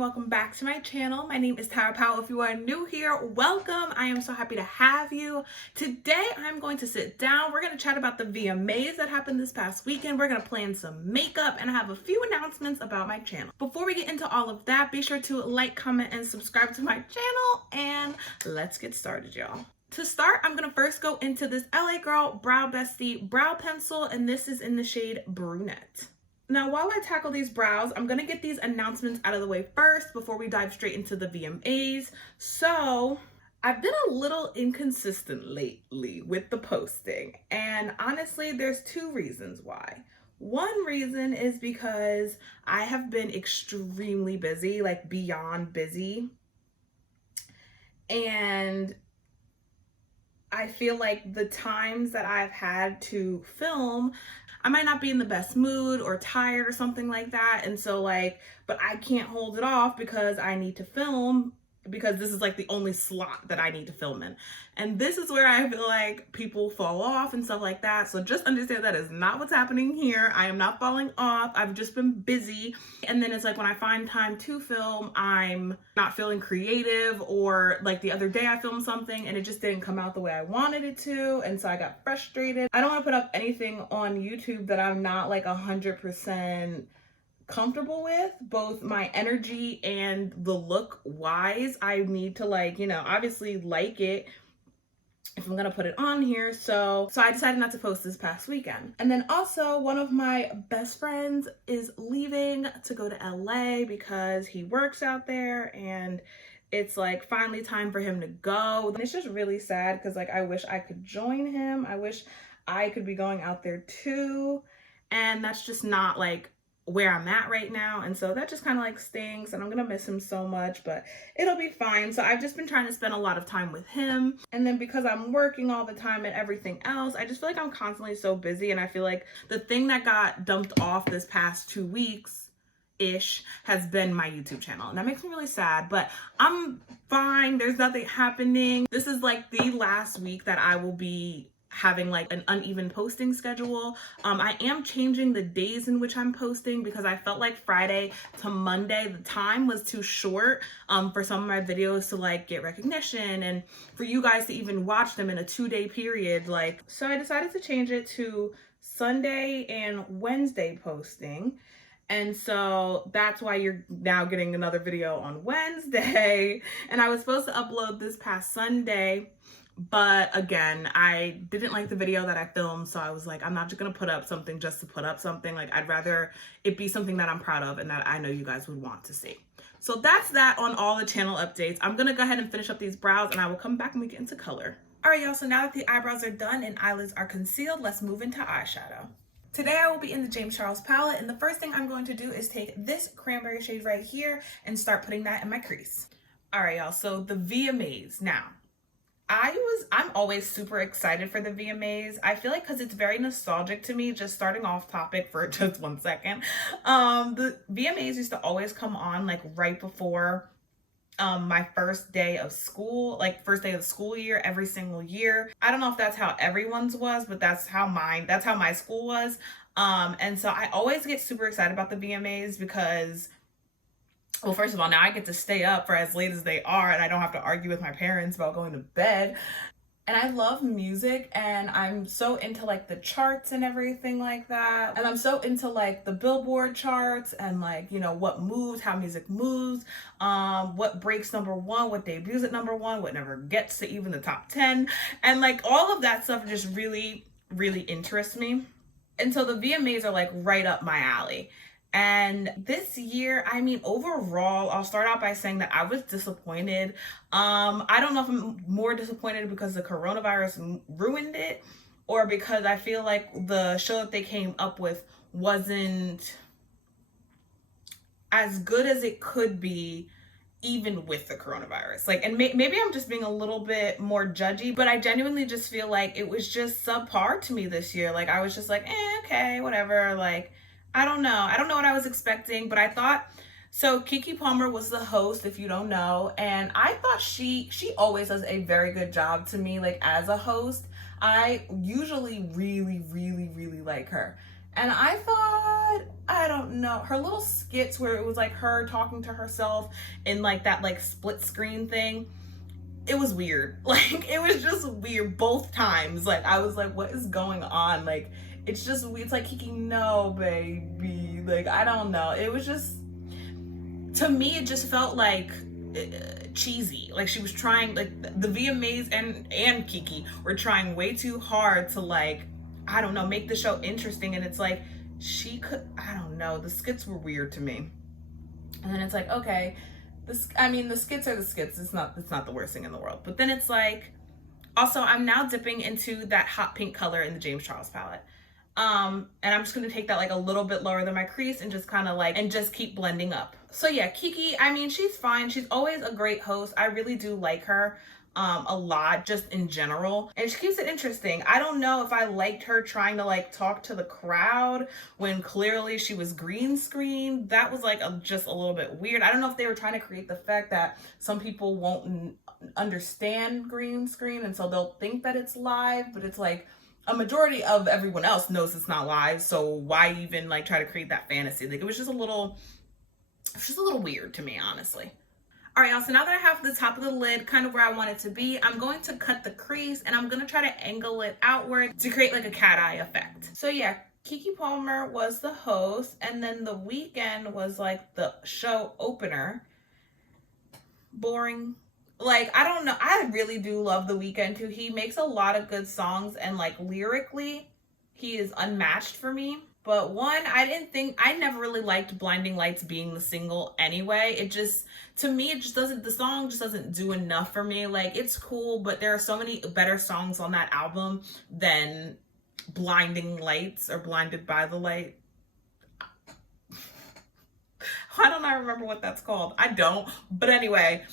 welcome back to my channel. My name is Tara Powell. If you are new here, welcome. I am so happy to have you. Today I'm going to sit down. We're going to chat about the VMAs that happened this past weekend. We're going to plan some makeup and I have a few announcements about my channel. Before we get into all of that, be sure to like, comment, and subscribe to my channel, and let's get started, y'all. To start, I'm going to first go into this LA Girl Brow Bestie brow pencil, and this is in the shade Brunette. Now, while I tackle these brows, I'm gonna get these announcements out of the way first before we dive straight into the VMAs. So, I've been a little inconsistent lately with the posting, and honestly, there's two reasons why. One reason is because I have been extremely busy, like beyond busy, and I feel like the times that I've had to film, I might not be in the best mood or tired or something like that. And so but I can't hold it off because I need to film, because this is like the only slot that I need to film in. And this is where I feel like people fall off and stuff like that. So just understand that is not what's happening here. I am not falling off. I've just been busy. And then it's like when I find time to film, I'm not feeling creative, or like the other day I filmed something and it just didn't come out the way I wanted it to. And so I got frustrated. I don't want to put up anything on YouTube that I'm not like 100% comfortable with, both my energy and the look wise. I need to obviously like it if I'm gonna put it on here. So I decided not to post this past weekend. And then also, one of my best friends is leaving to go to LA because he works out there, and it's like finally time for him to go. And it's just really sad because I wish I could join him. I wish I could be going out there too, and that's just not where I'm at right now. And so that just kind of stings, and I'm gonna miss him so much, but it'll be fine. So I've just been trying to spend a lot of time with him, and then because I'm working all the time and everything else, I just feel like I'm constantly so busy. And I feel like the thing that got dumped off this past 2 weeks ish has been my YouTube channel, and that makes me really sad, but I'm fine. There's nothing happening. This is the last week that I will be having an uneven posting schedule. I am changing the days in which I'm posting because I felt like Friday to Monday, the time was too short for some of my videos to get recognition and for you guys to even watch them in a 2-day period. So I decided to change it to Sunday and Wednesday posting. And so that's why you're now getting another video on Wednesday. And I was supposed to upload this past Sunday, but again, I didn't like the video that I filmed, so I was like, I'm not just gonna put up something just to put up something. I'd rather it be something that I'm proud of and that I know you guys would want to see. So that's that on all the channel updates. I'm gonna go ahead and finish up these brows, and I will come back when we get into color. All right, y'all, so now that the eyebrows are done and eyelids are concealed, let's move into eyeshadow. Today I will be in the James Charles palette, and the first thing I'm going to do is take this cranberry shade right here and start putting that in my crease. All right, y'all, so the VMAs. Now, I'm always super excited for the VMAs. I feel like because it's very nostalgic to me, just starting off topic for just 1 second. The VMAs used to always come on right before my first day of school, first day of the school year, every single year. I don't know if that's how everyone's was, but that's how my school was. And so I always get super excited about the VMAs because, well, first of all, now I get to stay up for as late as they are, and I don't have to argue with my parents about going to bed. And I love music, and I'm so into the charts and everything like that. And I'm so into the Billboard charts and what moves, how music moves, what breaks #1, what debuts at #1, what never gets to even the top 10. And all of that stuff just really, really interests me. And so the VMAs are right up my alley. And this year, I mean, overall, I'll start out by saying that I was disappointed. I don't know if I'm more disappointed because the coronavirus ruined it, or because I feel like the show that they came up with wasn't as good as it could be, even with the coronavirus. And maybe I'm just being a little bit more judgy, but I genuinely just feel like it was just subpar to me this year. I was just okay, whatever. I don't know what I was expecting, but I thought, so Keke Palmer was the host, if you don't know, and I thought she always does a very good job to me, as a host. I usually really, really, really like her. And I thought, I don't know, her little skits where it was like her talking to herself in like that like split screen thing, it was weird. Like it was just weird both times. Like I was like, what is going on? Like it's just, it's like Kiki, no baby. Like I don't know. It was just, to me it just felt like cheesy. Like she was trying, like the VMAs and Kiki were trying way too hard to, like, I don't know, make the show interesting. And it's like she could, I don't know, the skits were weird to me. And then it's like, okay, this, I mean, the skits are the skits. It's not the worst thing in the world. But then it's like, also I'm now dipping into that hot pink color in the James Charles palette. And I'm just gonna take that like a little bit lower than my crease and just kind of like, and just keep blending up. So yeah, Kiki, I mean, she's fine. She's always a great host. I really do like her a lot, just in general, and she keeps it interesting. I don't know if I liked her trying to like talk to the crowd when clearly she was green screen. That was like just a little bit weird. I don't know if they were trying to create the fact that some people won't understand green screen, and so they'll think that it's live, but it's like a majority of everyone else knows it's not live, so why even like try to create that fantasy? Like it was just a little weird to me, honestly. All right, y'all, so now that I have the top of the lid kind of where I want it to be, I'm going to cut the crease and I'm going to try to angle it outward to create like a cat eye effect. So yeah, Keke Palmer was the host, and then The Weeknd was like the show opener. Boring. Like, I don't know. I really do love The Weeknd too. He makes a lot of good songs, and like lyrically, he is unmatched for me. But one, I never really liked Blinding Lights being the single anyway. It just, to me, it just doesn't, the song just doesn't do enough for me. Like, it's cool, but there are so many better songs on that album than Blinding Lights or Blinded by the Light. Why don't I remember what that's called? I don't. But anyway,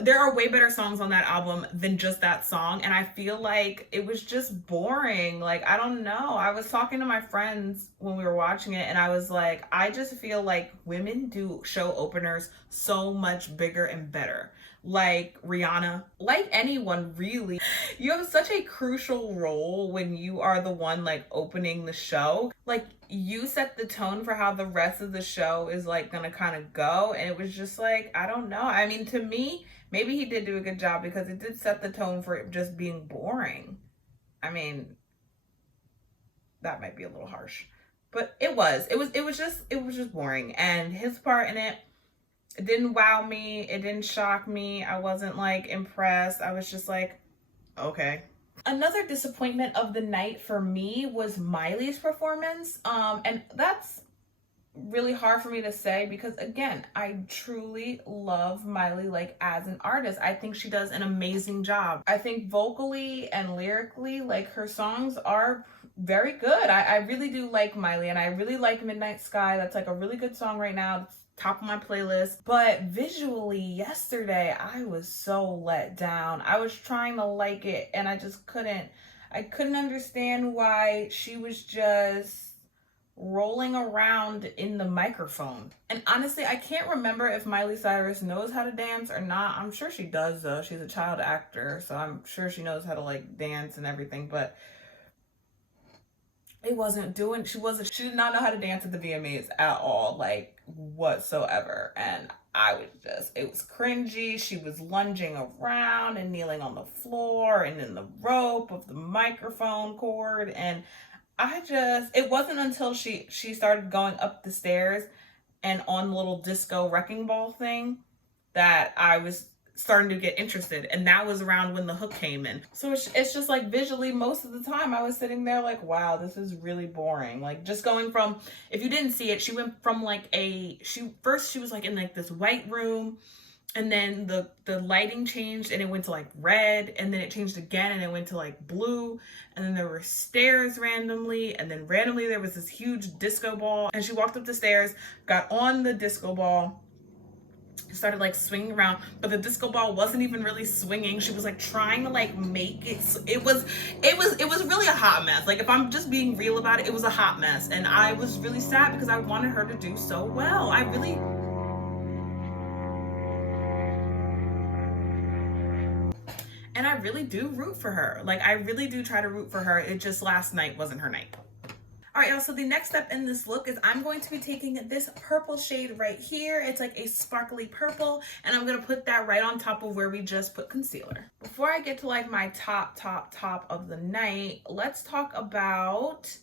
there are way better songs on that album than just that song, and I feel like it was just boring. Like, I don't know. I was talking to my friends when we were watching it, and I was like, I just feel like women do show openers so much bigger and better. Like Rihanna, like anyone really. You have such a crucial role when you are the one like opening the show. Like, you set the tone for how the rest of the show is like gonna kind of go, and it was just like, I don't know. I mean, to me, maybe he did do a good job because it did set the tone for it just being boring. I mean, that might be a little harsh, but it was just boring. And his part in it didn't wow me. It didn't shock me. I wasn't like impressed. I was just like, okay. Another disappointment of the night for me was Miley's performance. And that's really hard for me to say because, again, I truly love Miley like as an artist. I think she does an amazing job. I think vocally and lyrically, like, her songs are very good. I really do like Miley, and I really like Midnight Sky. That's like a really good song right now. It's top of my playlist. But visually, yesterday, I was so let down. I was trying to like it, and I just couldn't. I couldn't understand why she was just rolling around in the microphone. And honestly, I can't remember if Miley Cyrus knows how to dance or not. I'm sure she does, though. She's a child actor, so I'm sure she knows how to like dance and everything, but it wasn't doing, she did not know how to dance at the VMAs at all, like whatsoever. And I was just, it was cringy. She was lunging around and kneeling on the floor and in the rope of the microphone cord, and it wasn't until she started going up the stairs and on the little disco wrecking ball thing that I was starting to get interested. And that was around when the hook came in. So it's just like, visually, most of the time I was sitting there like, wow, this is really boring. Like, just going from, if you didn't see it, she went from like she was like in like this white room, and then the lighting changed and it went to like red, and then it changed again and it went to like blue, and then there were stairs randomly, and then randomly there was this huge disco ball, and she walked up the stairs, got on the disco ball, started like swinging around, but the disco ball wasn't even really swinging. She was like trying to like make it, it was really a hot mess. Like, if I'm just being real about it, it was a hot mess, and I was really sad because I wanted her to do so well. And I really do root for her. Like, I really do try to root for her. It just, last night wasn't her night. All right, y'all, so the next step in this look is I'm going to be taking this purple shade right here. It's like a sparkly purple, and I'm gonna put that right on top of where we just put concealer. Before I get to like my top of the night, let's talk about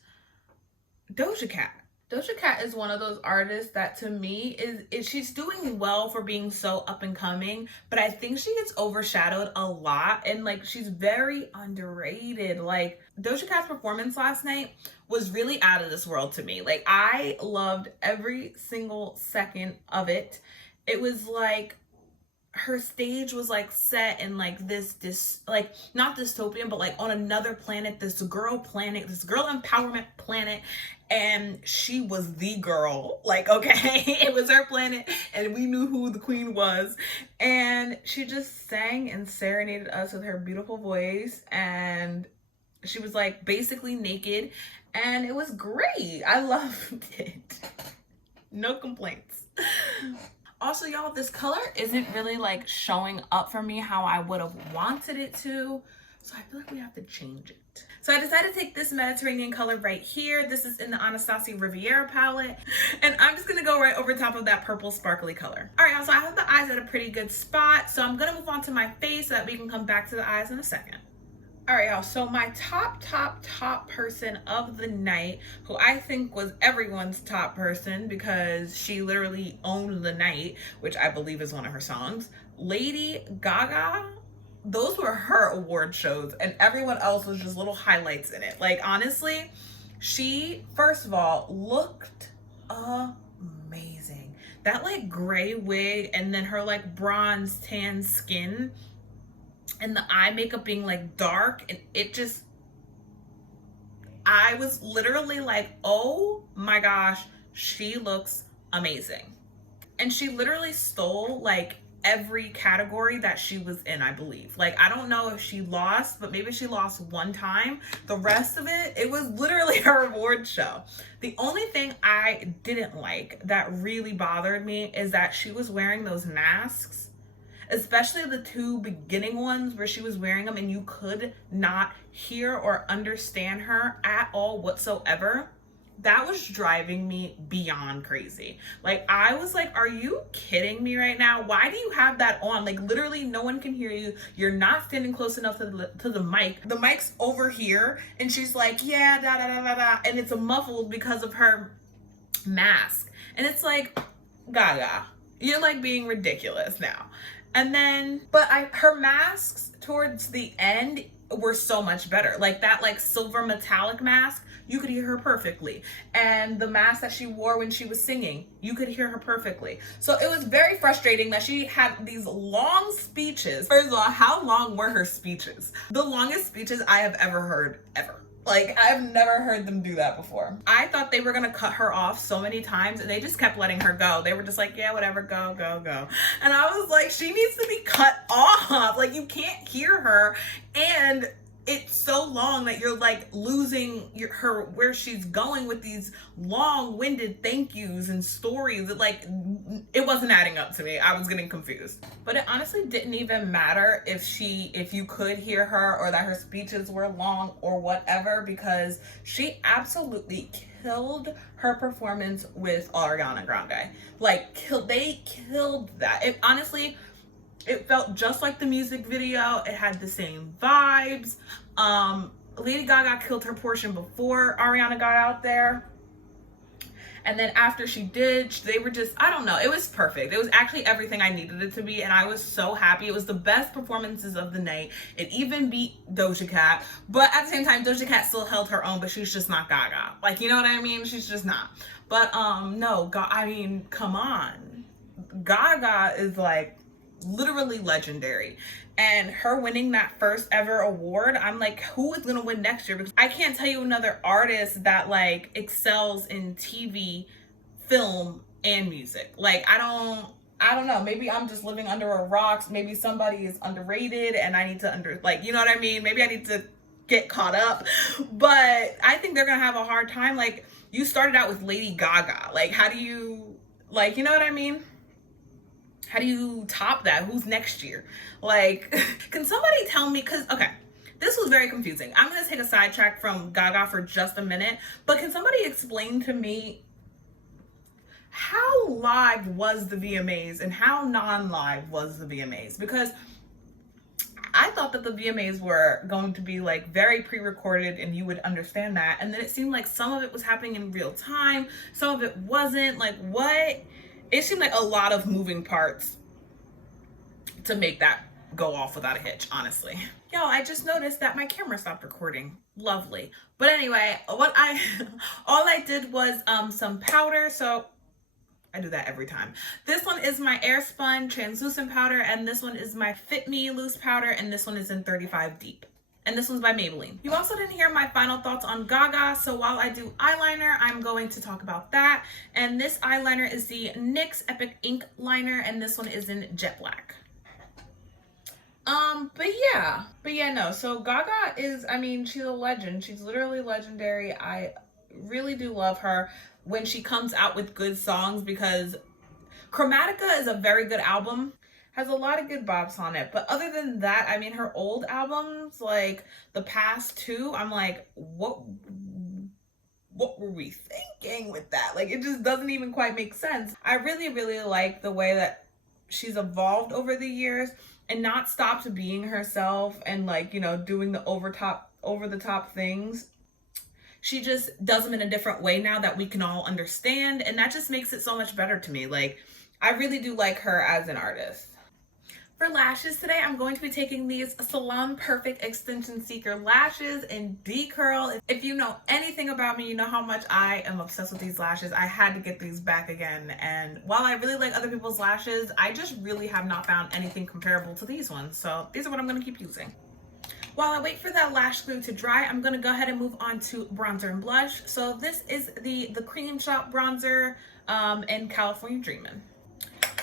Doja Cat. Doja Cat is one of those artists that to me is she's doing well for being so up and coming, but I think she gets overshadowed a lot, and like she's very underrated. Like Doja Cat's performance last night was really out of this world to me. Like I loved every single second of it. It was like her stage was like set in like this like not dystopian, but like on another planet, this girl empowerment planet, and she was the girl. Like, okay, it was her planet and we knew who the queen was, and she just sang and serenaded us with her beautiful voice, and she was like basically naked, and it was great. I loved it. No complaints. Also, y'all, this color isn't really like showing up for me how I would have wanted it to, so I feel like we have to change it. So I decided to take this Mediterranean color right here. This is in the Anastasia Riviera palette, and I'm just gonna go right over top of that purple sparkly color. All right, y'all, so I have the eyes at a pretty good spot, so I'm gonna move on to my face so that we can come back to the eyes in a second. All right, y'all, so my top person of the night, who I think was everyone's top person because she literally owned the night, which I believe is one of her songs, Lady Gaga. Those were her award shows, and everyone else was just little highlights in it. Like, honestly, she, first of all, looked amazing. That like gray wig and then her like bronze tan skin, and the eye makeup being like dark, and it just, I was literally like, oh my gosh, she looks amazing. And she literally stole like every category that she was in, I believe. Like, I don't know if she lost, but maybe she lost one time. The rest of it, it was literally her award show. The only thing I didn't like that really bothered me is that she was wearing those masks, especially the two beginning ones where she was wearing them and you could not hear or understand her at all whatsoever. That was driving me beyond crazy. Like, I was like, are you kidding me right now? Why do you have that on? Like, literally no one can hear you. You're not standing close enough to the mic. The mic's over here, and she's like, yeah, da da da da da, and it's muffled because of her mask. And it's like, Gaga, you're like being ridiculous now. And then, but her masks towards the end were so much better. Like that like silver metallic mask, you could hear her perfectly. And the mask that she wore when she was singing, you could hear her perfectly. So it was very frustrating that she had these long speeches. First of all, how long were her speeches? The longest speeches I have ever heard, ever. Like, I've never heard them do that before. I thought they were gonna cut her off so many times, and they just kept letting her go. They were just like, yeah, whatever, go, go, go. And I was like, she needs to be cut off. Like, you can't hear her, and it's so long that you're like losing her where she's going with these long-winded thank yous and stories. It wasn't adding up to me. I was getting confused. But it honestly didn't even matter if you could hear her or that her speeches were long or whatever, because she absolutely killed her performance with Ariana Grande. Like, they killed that. It honestly, it felt just like the music video. It had the same vibes. Lady Gaga killed her portion before Ariana got out there. And then after she did, they were just, I don't know, it was perfect. It was actually everything I needed it to be, and I was so happy. It was the best performances of the night. It even beat Doja Cat, but at the same time, Doja Cat still held her own, but she's just not Gaga. Like, you know what I mean? She's just not. But no, I mean, come on. Gaga is like literally legendary, and her winning that first ever award, I'm like, who is gonna win next year? Because I can't tell you another artist that like excels in TV, film, and music. Like, I don't know, maybe I'm just living under a rock. Maybe somebody is underrated and I need to you know what I mean? Maybe I need to get caught up. But I think they're gonna have a hard time. Like, you started out with Lady Gaga. Like, how do you, like, you know what I mean? How do you top that? Who's next year? Like, can somebody tell me? Because, okay, This was very confusing. I'm going to take a sidetrack from Gaga for just a minute, but can somebody explain to me how live was the VMAs and how non-live was the VMAs? Because I thought that the VMAs were going to be like very pre-recorded and you would understand that. And then it seemed like some of it was happening in real time. Some of it wasn't. Like, what? It seemed like a lot of moving parts to make that go off without a hitch, honestly. Yo, I just noticed that my camera stopped recording. Lovely. But anyway, all I did was some powder. So I do that every time. This one is my Airspun translucent powder, and this one is my Fit Me loose powder, and this one is in 35 deep. And this one's by Maybelline. You also didn't hear my final thoughts on Gaga, so while I do eyeliner, I'm going to talk about that. And this eyeliner is the NYX Epic Ink Liner, and this one is in Jet Black. But yeah, no. So Gaga is, I mean, she's a legend. She's literally legendary. I really do love her when she comes out with good songs, because Chromatica is a very good album, has a lot of good bops on it. But other than that, I mean, her old albums, like the past two, I'm like, what were we thinking with that? Like, it just doesn't even quite make sense. I really, really like the way that she's evolved over the years and not stopped being herself and, like, you know, doing the over the top things. She just does them in a different way now that we can all understand. And that just makes it so much better to me. Like, I really do like her as an artist. For lashes today, I'm going to be taking these Salon Perfect Extension Seeker lashes in D Curl. If you know anything about me, you know how much I am obsessed with these lashes. I had to get these back again. And while I really like other people's lashes, I just really have not found anything comparable to these ones. So these are what I'm going to keep using. While I wait for that lash glue to dry, I'm going to go ahead and move on to bronzer and blush. So this is the Creme Shop bronzer in California Dreamin.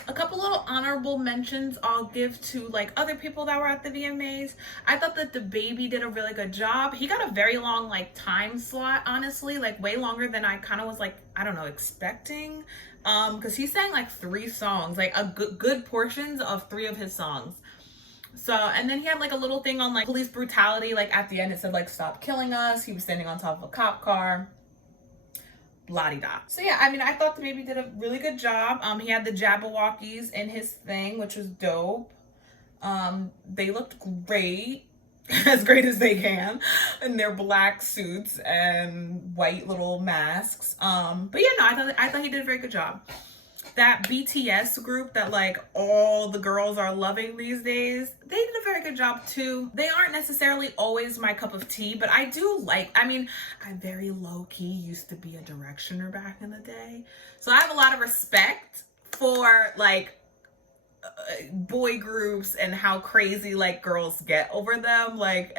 A couple little honorable mentions I'll give to like other people that were at the VMAs. I thought that DaBaby did a really good job. He got a very long like time slot, honestly, like way longer than I kind of was like, I don't know, expecting. Because he sang like 3 songs, like a good portions of 3 of his songs. So, and then he had like a little thing on like police brutality, like at the end it said like stop killing us. He was standing on top of a cop car, blah-de-da. So yeah, I mean, I thought DaBaby did a really good job. He had the Jabberwockies in his thing, which was dope. They looked great, as great as they can, in their black suits and white little masks. But yeah, no, I thought he did a very good job. That BTS group that like all the girls are loving these days, they did a very good job too. They aren't necessarily always my cup of tea, but I do like, I mean, I very low-key used to be a Directioner back in the day. So I have a lot of respect for like boy groups and how crazy like girls get over them. Like,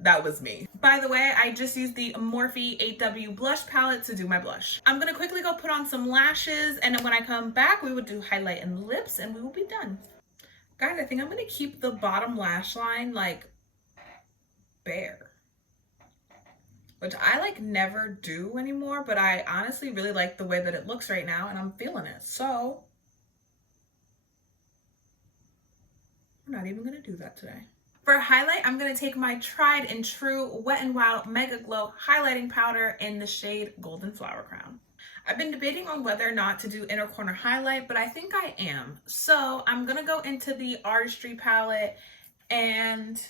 that was me. By the way, I just used the Morphe 8W blush palette to do my blush. I'm gonna quickly go put on some lashes, and then when I come back we will do highlight and lips and we will be done. Guys, I think I'm gonna keep the bottom lash line like bare, which I like never do anymore, but I honestly really like the way that it looks right now and I'm feeling it. So we're not even gonna do that today. For highlight, I'm gonna take my tried and true Wet n Wild MegaGlo highlighting powder in the shade Golden Flower Crown. I've been debating on whether or not to do inner corner highlight, but I think I am. So I'm gonna go into the Artistry palette and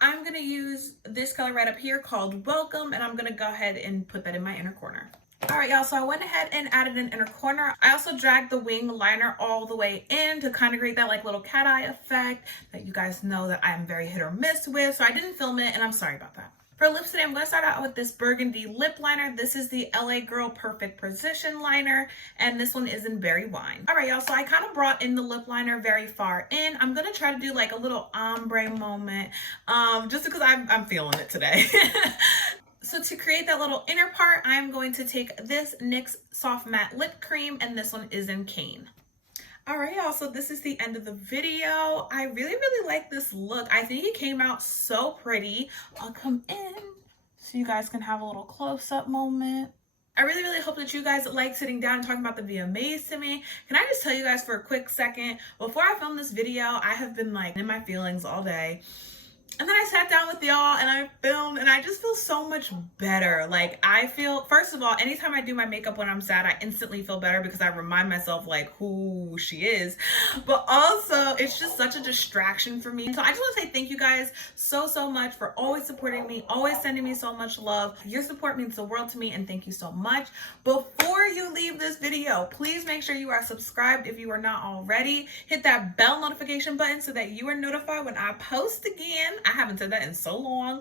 I'm gonna use this color right up here called Welcome, and I'm gonna go ahead and put that in my inner corner. All right, y'all, so I went ahead and added an inner corner. I also dragged the wing liner all the way in to kind of create that like little cat eye effect that you guys know that I am very hit or miss with. So I didn't film it and I'm sorry about that. For lips today, I'm going to start out with this burgundy lip liner. This is the LA Girl Perfect Precision liner, and this one is in Berry Wine. All right, y'all, so I kind of brought in the lip liner very far in. I'm going to try to do like a little ombre moment just because I'm feeling it today. So to create that little inner part, I'm going to take this NYX Soft Matte Lip Cream, and this one is in Cane. All right, y'all, so this is the end of the video. I really, really like this look. I think it came out so pretty. I'll come in so you guys can have a little close-up moment. I really, really hope that you guys like sitting down and talking about the VMAs to me. Can I just tell you guys for a quick second, before I film this video, I have been like in my feelings all day. And then I sat down with y'all and I filmed, and I just feel so much better. Like, I feel, first of all, anytime I do my makeup when I'm sad, I instantly feel better because I remind myself like who she is. But also, it's just such a distraction for me. So I just want to say thank you guys so much for always supporting me, always sending me so much love. Your support means the world to me, and thank you so much. Before you leave this video, please make sure you are subscribed if you are not already. Hit that bell notification button so that you are notified when I post again. I haven't said that in so long.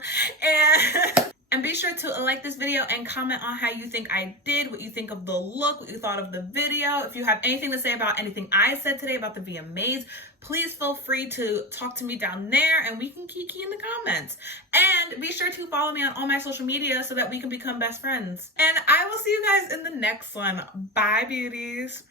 And be sure to like this video and comment on how you think I did, what you think of the look, what you thought of the video. If you have anything to say about anything I said today about the VMAs, please feel free to talk to me down there and we can kiki in the comments. And be sure to follow me on all my social media so that we can become best friends. And I will see you guys in the next one. Bye, beauties.